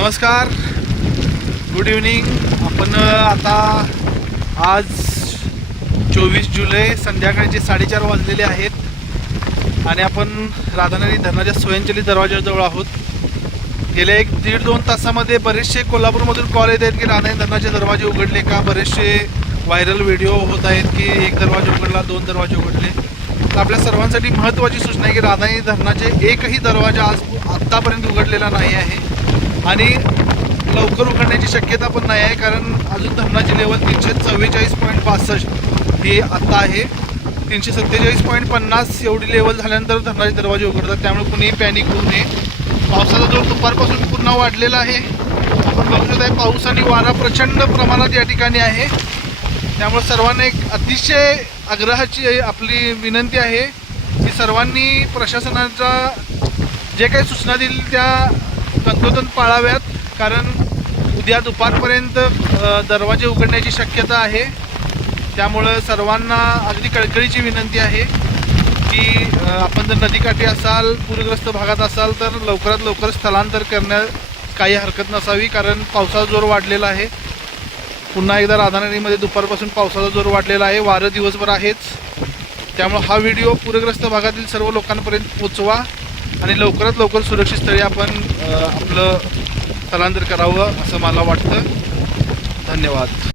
नमस्कार, good evening. आपण आता आज 24 जुलै संध्याकाळचे 4:30 वाजलेले आहेत आणि आपण राधानगरी धरणाच्या स्वयंचलित दरवाजाजवळ आहोत. गेल्या 1-1.5-2 तासामध्ये बरेचसे कोल्हापूरमधून कॉल येत आहेत की राधानगरी धरणाचे दरवाजे उघडले का. बरेचसे व्हायरल व्हिडिओ होत आहेत की 1 दरवाजा उघडला, 2 दरवाजे उघडले. तर आपल्या सर्वांसाठी महत्त्वाची सूचना आहे की राधानगरी धरणाचे एकही दरवाजा आत्तापर्यंत उघडलेला नाही आहे आणि लवकर उघडण्याची शक्यता पण नाही आहे, कारण अजून धरणाची लेवल 344.62 ही आत्ता आहे. 347.50 एवढी लेवल झाल्यानंतर धरणाचे दरवाजे उघडतात. त्यामुळे कुणीही पॅनिक होऊ नये. पावसाचा जोर दुपारपासून पुन्हा वाढलेला आहे. आपण बघू शकता पाऊस आणि वारा प्रचंड प्रमाणात या ठिकाणी आहे. त्यामुळे सर्वांना एक अतिशय आग्रहाची आपली विनंती आहे की सर्वांनी प्रशासनाचा जे काही सूचना दिली त्या तंतोतंत पाळाव्यात, कारण उद्या दुपारपर्यंत दरवाजे उघडण्याची शक्यता आहे. त्यामुळं सर्वांना अगदी कळकळीची विनंती आहे की आपण जर नदीकाठी असाल, पूरग्रस्त भागात असाल तर लवकरात लवकर स्थलांतर करण्यास काही हरकत नसावी, कारण पावसाचा जोर वाढलेला आहे. पुन्हा एकदा राधानगरीमध्ये दुपारपासून पावसाचा जोर वाढलेला आहे. वारं दिवसभर आहेच. त्यामुळे हा व्हिडिओ पूरग्रस्त भागातील सर्व लोकांपर्यंत पोचवा आणि लवकरात लवकर सुरक्षित स्थळी आपण आपलं स्थलांतर करावं असं मला वाटतं. धन्यवाद.